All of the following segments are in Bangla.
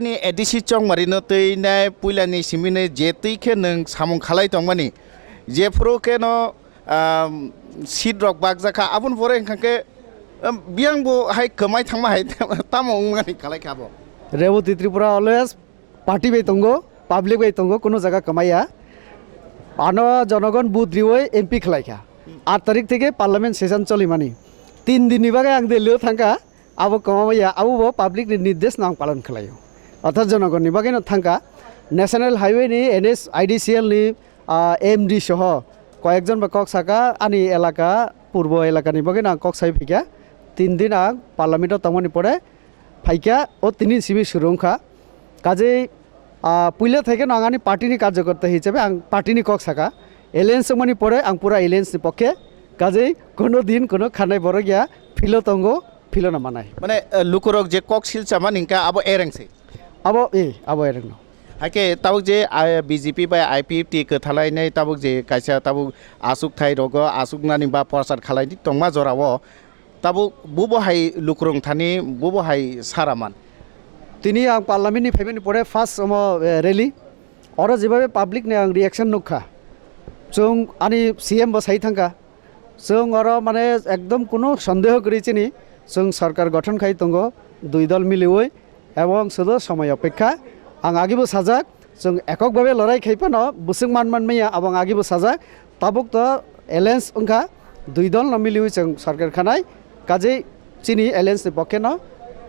ni edisi chong marino tei nai puilani simine je tei ke nang samung khalai tongmani je pro ke no seed rock bag jaka abun pore khake biang bo hai kamai thangma hai tamong ngani khalai khabo Rebati Tripura always party বাই তঙ্গ পাবলিক বাই তঙ্গ কোনো জায়গা কামাইয়া আনো জনগণ বুথ রিওই এমপি খেলাইখা 8 তারিখ থেকে পার্লামেন্ট সেশন চলি মানি 3 দিন নিবাগে আং দিল্লিও থাকা আবো কমাইয়া আবো পাবলিক নির্দেশ নাম পালন খেলাইও অর্থাৎ জনগণ নিবাগে থাকা ন্যাশনাল হাইওয়ে নি এনএস আইডিসিএল নি এমডি সহ কয়েকজন বা কক সাকা আনি এলাকা পূর্ব এলাকা নিবাগে না কক সাই ফিকা 3 দিন আং পার্লামেন্টত তমনি পড়ে ফাইকা ও তিনি সিবি সুরংখা কাজে পুইলে থেকে নাঙানি পার্টিনি কার্যকর্তা হিসেবে আং পার্টিনি কক সাকা এলিয়েন্স মানি পরে আং পুরা এলিয়েন্সনি পক্ষে কাজেই কোনো দিন কোনো খানায় বড় গিয়া ফিলো তঙ্গ ফিলো না মানায় মানে লুকুরক যে কক শিলচা মানিকা আবো এরেংসে আবো এরেং হাকে তাবুক যে বিজেপি বা আইপিএফটি কথালাইনাই তাবুক যে কাইসা তাবুক আসুক থাই রগ আসুক নানি বা প্রচার খালাইনি তংমা জরাও তাবুক বুবো হাই লুকুরং থানি বুবো হাই সারামান তিনি আং পার্লামেন্টনি ফাইবেনি পরে ফার্স্ট রেলি और যেভাবে পাবলিক নে আং রিয়াকশন নখা जों आनी सीएम बसाई थांगा जों और माने एकदम कोनो सन्देह करेছিনি जों सरकार गठन खाई तंगो 2 दल मिलिवै एवं सदो समय अपेक्षा आं आगिबो साजाक जों एककभावे लड़ाई खाइपानो बुसुं मान मैया आबं आगिबो साजाक ताबुक तो एलायंस अंखा 2 दल न मिलिवै जों सरकार खानाय काजै चिनी एलायंस नि पक्षे न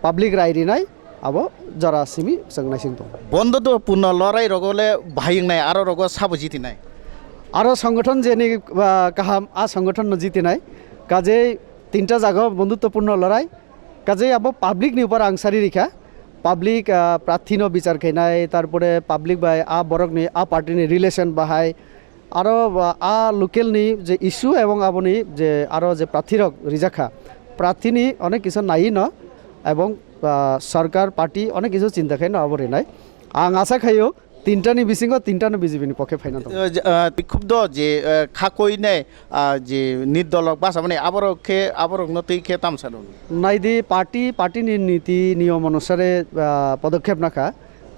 पाब्लिक रायरि नाय आबो जरा सिमी जों नायसिं दं बन्द तो पूर्ण लड़ाई रगले भाइंनाय आरो रग साबो जितिनाय आरो संगठन जेने काहाम आ संगठन न जितिनाय काजै 3टा जागा बंधुत्वपूर्ण लड़ाई काजै अब पाब्लिक नि ऊपर आंसारी रेखा पाब्लिक प्रार्थी न विचार खैनाय तारपरे पाब्लिक बाय आ बरक नि आ पार्टी नि रिलेशन बाहाय आरो आ लोकल नि जे इश्यू एवं आबनि जे आरो जे प्रार्थी रक रिजाखा प्रार्थी नि अनेक किछु नाइ न एवं सरकार पार्टी अनेक किछु चिंता खाय न अबरे नाय आं आशा खायो 3टा नि बिसिंग 3टा नि बिजेपि नि पक्षे फाइना दं খুব দ যে খাকই নাই যে নির্দলক বাসা মানে আবরক নতই খে তামসালো নাইদি পার্টি नि নীতি নিয়ম অনুসারে পদক্ষেপ নাখা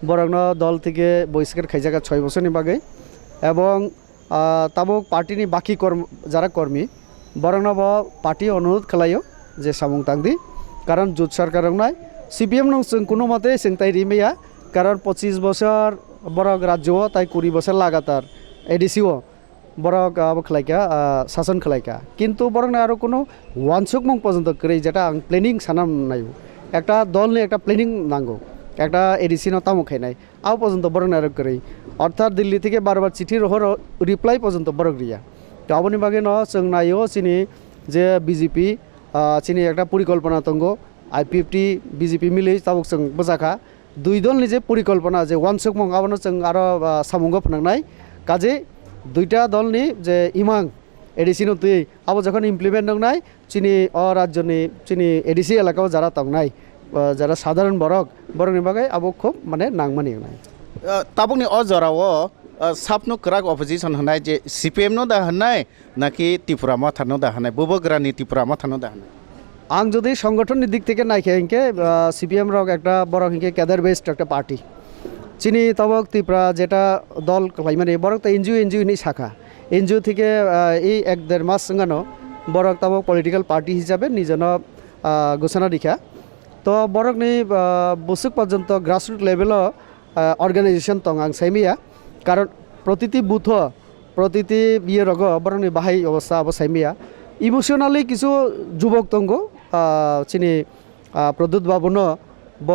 বরং দল থেকে বহিষ্কার খাইজাগা 6 বছরনি বাগে এবং তাবক পার্টি नि বাকি যারা কর্মী বরং পার্টি অনুরোধ খালাयो যে সামুং তাংদি কারণ জোট সরকার নাই সিপিএম নং जों কোনো মতে जों তাই রিমেয়া কারণ 25 বছর বরক রাজ্য তাই 20 বছর লাগাতার এডিসিও বরক খালাইকা শাসন খালাইকা কিন্তু বরং আরো কোনো ওয়ানসুক মং পর্যন্ত করে যেটা প্ল্যানিং সানাম নাই একটা দল নিয়ে একটা প্ল্যানিং নাঙ্গো একটা এডিসি নতামো খাই নাই আও পর্যন্ত বরং আরো করে অর্থাৎ দিল্লি থেকে বারবার চিঠি রহর রিপ্লাই পর্যন্ত বরক রিয়া তো আবনি বাগে ন जों নাইও চিনি যে বিজেপি চিনি একটা পরিকল্পনা তঙ্গ আইপিএফটি বিজেপি মিলে তাবক जों বজাখা 2 दल नि जे परिकल्पना जे वानसुक मं आबनो जों आरो सामुंग फोनांनाय काजे 2टा दल नि जे इमां एडिसिनो तुइ आबो जखन इमप्लिमेंट नंनाय चिनि अ राज्यनि चिनि एडिसि एलाकाव जारा तंगनाय जारा साधारण बरकनि बागै आबो खूब माने नांगमानि नाय ताबुकनि अ जराव सापनो क्राक अपोजिशन होनाय जे सीपीएम नो दा होनाय नाकि त्रिपुरा माथानो दा होनाय बबग्रानि त्रिपुरा माथानो दा होनाय आं যদি সংগঠনের দিক থেকে নাই খেয়ে সিপিএম রক একটা বড় হিংকে ক্যাডার বেসড একটা পার্টি চিনি তবক ত্রিপুরা যেটা দল মানে বড় তো এনজিও নি শাখা এনজিও থেকে এই 1-1.5 মাস সঙ্গানো বড় তবক পলিটিক্যাল পার্টি হিসাবে নিজন ঘোষণা দিখা তো বড়ক নি বসুক পর্যন্ত গ্রাসরুট লেভেল অর্গানাইজেশন তং আং সাইমিয়া কারণ প্রতিটি বুথ প্রতিটি বিয়ে রগ বড় নি বাহাই অবস্থা অব সাইমিয়া ইমোশনালি কিছু যুবক তঙ্গ চিনি প্রদ্যুৎ বাবু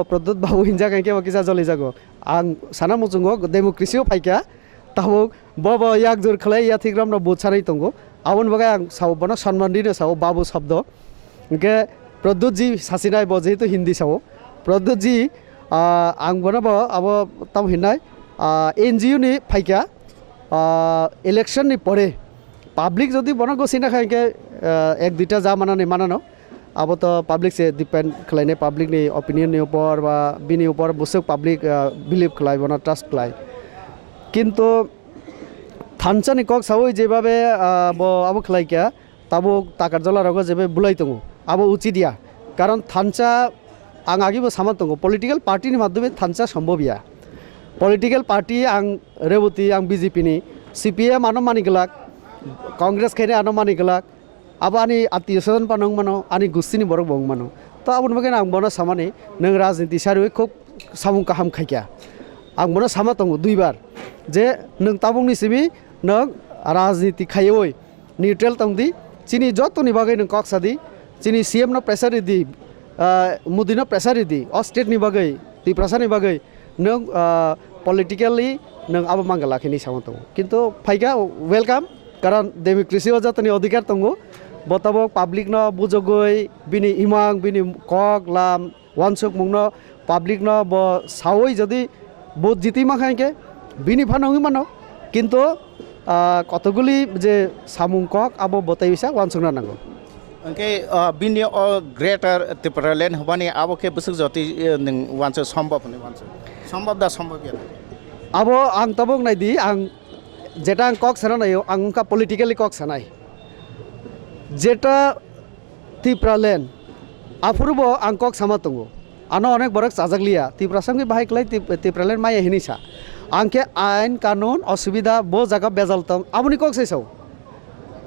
প্রদ্যুৎ বাবু হিংসা কাইকে কিসা জলি যাগো आं साना मुजुंगो डेमोक्रेसियाव फाइका ताबुक याक जोर खलाय या थिग्राम न बुचारै तंगो आवन बगाय आं सावबनो सम्मान दिनो साव बाबु शब्द इनके प्रद्युत जी सासिनाय ब जेहेतु हिंदी साव प्रद्युत जी आं बनबो अब ताम हिनाय एनजिओ नि फाइका इलेक्शन नि परे पाब्लिक जदि बनगो सिना खाइके 1-2टा जा मानानो अब तो पब्लिक से डिपेंड खालायने पब्लिक नि ओपिनियन नि ऊपर बा बिनि ऊपर बुसुक पब्लिक बिलिव खालाय बना ट्रास्ट खालाय किन्तु थानसानि कक सावै जेबाबे अब खालायका ताबो ताकार जला रग जेबे बुलाय दङ अब उचित दिया कारण थानसा आं आगिबो सामान दङ पलिटिकल पार्टीनि माध्यमे थानसा सम्भबिया पलिटिकल पार्टी आं रेवती आं बिजेपिनि CPM आनो मानिगलाक कांग्रेस खायने आनो मानिगलाक अब आनी आत्मीय स्वजन पानं मानो आनी गुस्तिनि बरक बंग मानो तो आबुन बगे आं बनो सामाने नों राजनीति सारवे खूब सामुं काहाम खायखा आं बनो सामा दङ दुइबार जे नों ताबुंनि सिबि नों राजनीति खायोय निउट्रेल तंदी चिनी जतनि बागै नों कक सादी चिनी CM न प्रेसार दी मोदी न प्रेसार दी अ स्टेट नि बागै ती प्रशासननि बागै नों पलिटिकली नों अब मांगा लाखिनि सामा दङ किन्तु फाइगा वेलकाम कारण डेमोक्रेसि जतनि अधिकार दङ बताबो पाब्लिक न बुजगै बिनि इमां बिनि कक लाम वानसुक मुंनो पाब्लिक न ब सावै जदि भोट जिति माखायके बिनि फानंगि मानो किन्तु कतगुली जे सामुं कक अब बताइसा वानसुकना नांगौ ओंके बिनि ग्रेटर त्रिपुरालेण्ड हबानि आबोके बुसुक जति नों वानसु सम्भव नि वानसु सम्भव दा सम्भव या अब आं तबक नायदि आं जेटा आं कक साना नायो आं उनका पलिटिकली कक सानाय जेटा त्रिपुरालेण्ड आफुरबो आं कक सामा दङ आनो अनेक बरक साजागलिया त्रिपुरासंगे बाहायक्लाय त्रिपुरालेण्ड माय हिनिसा आंके आइन कानुन असुविधा बो जागा बेजाल तंग आबुनि कक सैसाव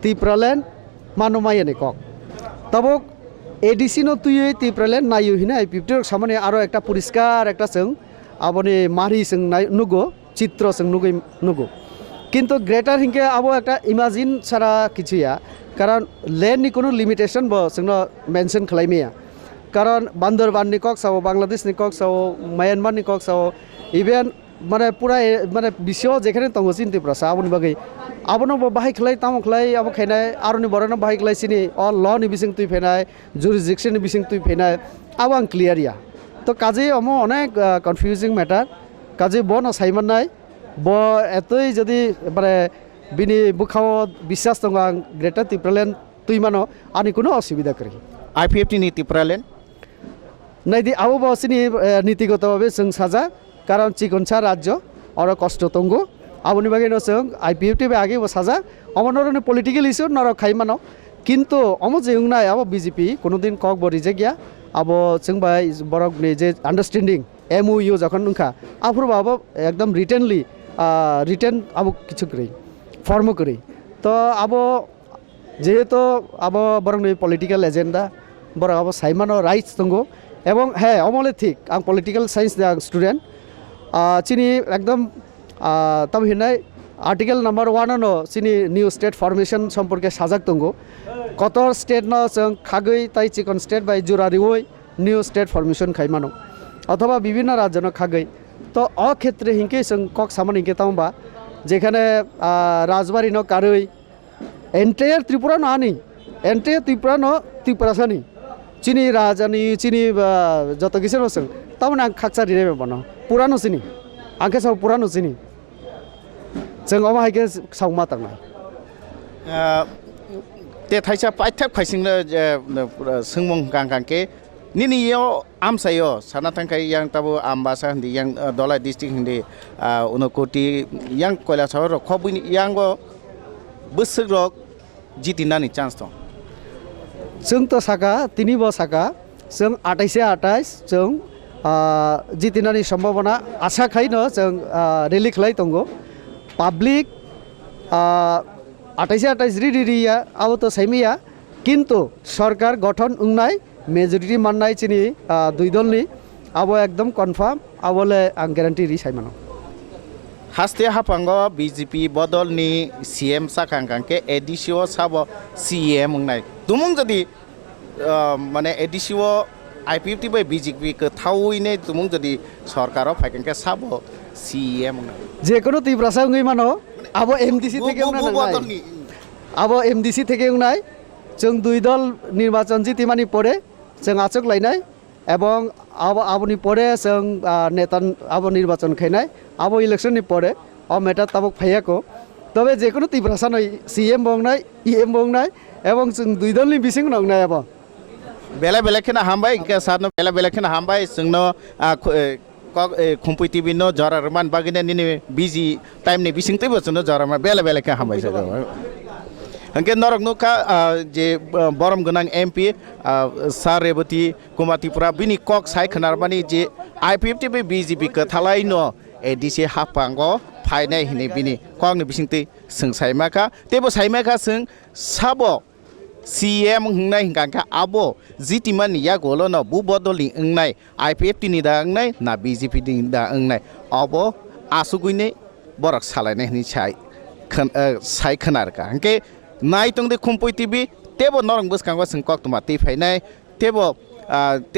त्रिपुरालेण्ड मानो मायने कक तबक ADC नो तुये त्रिपुरालेण्ड नायो हिने IPP सामाने आरो एकटा परिष्कार एकटा जों आबनि मारि जों नुगो चित्र जों नुगो किन्तु ग्रेटार हिंके आबो एकटा इमाजिन सारा किछुया कारण लैंड नि कोनो लिमिटेशन बो जोंनो मेंशन खालायमिया कारण बांदरबान नि कक साव बांग्लादेश नि कक साव म्यानमार नि कक साव इभेन माने पूरा माने विश्व जेखाने तंगो चिन त्रिपुरा आबनि बागै आबनो बाहाय खलाय ताम खलाय अब खायनाय आरोनि बरनो बाहाय खलाय सिनि अ ल नि बिसिं तुइ फेनाय जुरिसडिक्शन नि बिसिं तुइ फेनाय अब आं क्लियर या तो काजे अमो अनेक कन्फ्यूजिंग मैटर काजे बन साइमनाय ब एतै जदि माने बिनि बुखाव विश्वास दङ आं ग्रेटर त्रिपुरालेण्ड तुइ मानो आनि कोनो असुविधा करि IPP नि त्रिपुरालेण्ड नाइदि आबो बसिनि नीतिगतभावे जों साजा कारण चिकनसा राज्य और कष्ट तंगो आबनि बागै न जों IPP आगे साजा अमनरनि पलिटिकल इश्यू नर खाइ मानो किन्तु अम जेंनाय अब BJP कोनो दिन कक बरि जागिया अब जों बाय बरक नि जे अंडरस्टैंडिंग MOU जखन उनखा आफुरबाबो एकदम रिटेनली रिटेन अब किछु करै फर्म करै तो अब जेहेतु अब बरक नि पलिटिकल एजेंडा बरक अब साइमानो राइट्स दंगो এবং হ্যাঁ অমলে ঠিক আং পলিটিক্যাল সায়েন্স স্টুডেন্ট চিনি একদম তাম হিনাই আর্টিকেল নাম্বার 1 नो চিনি নিউ স্টেট ফরমেশন সম্পর্কে সাজাক দङ কত স্টেট ন जों খাগৈ তাই চিকন স্টেট বাই জুরারি ওই নিউ স্টেট ফরমেশন খাইমানো অথবা বিভিন্ন রাজ্য ন খাগৈ তো অ ক্ষেত্রে হিংকে जों কক সামান হিংকে তামবা যেখানে রাজবাড়ি ন কারৈ এন্টায়ার ত্রিপুরা ন আনি এন্টায়ার ত্রিপুরা ন ত্রিপুরাসানি চিনি রাজানি চিনি যত কিছু নসং তারমানে आं खाकसारि रे बनो पुरानो चिनी आंखे साव पुरानो चिनी जों अमा हायके साव मा तांनाय ते थाइसा पाइथाक फाइसिंनो सोंमं गांगांके निनियो आमसायो साना थांखाय yang tabu ambasa hindi yang dolai district hindi unokoti yang koila sawar khobini yang go busrok jitinani chance dong जों तो साका तिनि ब साका जों 28 जों जितिनानि सम्भावना आशा खायनो जों रेलि खलाय दंगो पाब्लिक 28 रिरिया अब तो सैमिया किन्तु सरकार गठन उंनाय मेजरिटी माननाय चिनि दुई दलनि अब एकदम कन्फार्म आवले आं ग्यारान्टी रि साइमानो हास्ते हापांगो BJP बदलनि CM साखांखांके एडिसिओ साबो CM उंनाय तुमुं जदि माने एडिसिओ IPP बाय BJP को थावैने तुमुं जदि सरकाराव फाइकेंके साबो CM उंनाय जेकोनो तीव्रसा उंगै मानो अब MDC থেকে उंनाय अब MDC থেকে उंनाय जों दुई दल निर्वाचन जितिमानि परे जों आचक लायनाय এবং आबनि परे जों नेता अब निर्वाचन खायनाय अब इलेक्शननि परे अ मेटा ताबक फायाको तबे जेकोनो तीव्रसा नै CM बंगनाय EM बंगनाय এবং जों दुई दलनि बिसिं नंनाय अब बेला बेलाखेना हामबाय इनके सारनो बेला बेलाखेना हामबाय जोंनो खुम्पुइ टिभि नो जरा रमान बागिने निने बिजि टाइम नि बिसिं तैबो जोंनो जरा मा बेला बेलाखे हामबाय Angke norok nuka je borom gonang MP Sar Rebati Kumatipura bini kok sai khenarbani je IPFT be BJP ke thalai no edisi hapango phainai hine bini kok ni bisingti sung saimaka tebo saimaka sung sabo CM hungnai hingka abo zitiman ya golo no bu bodoli ungnai IPFT ni da ungnai na BJP ni da ungnai abo asuguine borak salaine ni chai sai khenarka angke nai tong de khumpoi TV tebo norong buskangwa sengkok tuma ti phainai tebo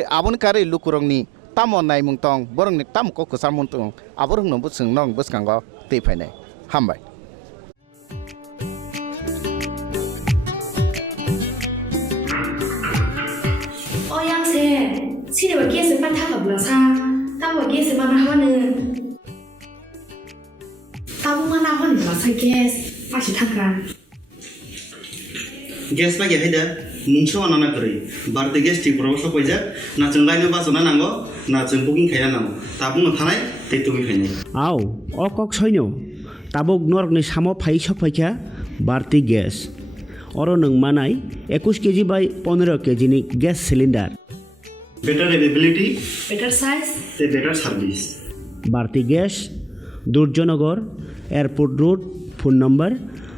abon kare lukurong ni tamo nai mungtong borong ni tam ko kusar mungtong aborong no buseng norong buskangwa ti phainai hambai oyang se sini ba gese pan tha ba sa ta ba gese ba na ha ne ta bu ma na ha ne ba sa ges fa shi thang kan gas pa gaya dah mungsu anak keri bar te gas ti promosi pojak na cenglai na basona nango na ceng booking kaya nango tabung na thanai te tumi kaya aw okok soino tabuk norok ni samo phai sok phaikha barti gas oro nang manai 21 kg by 15 kg ni gas cylinder better availability better size te better service barti gas Durjonagar airport road phone number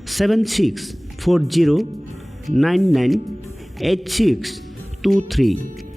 7640998623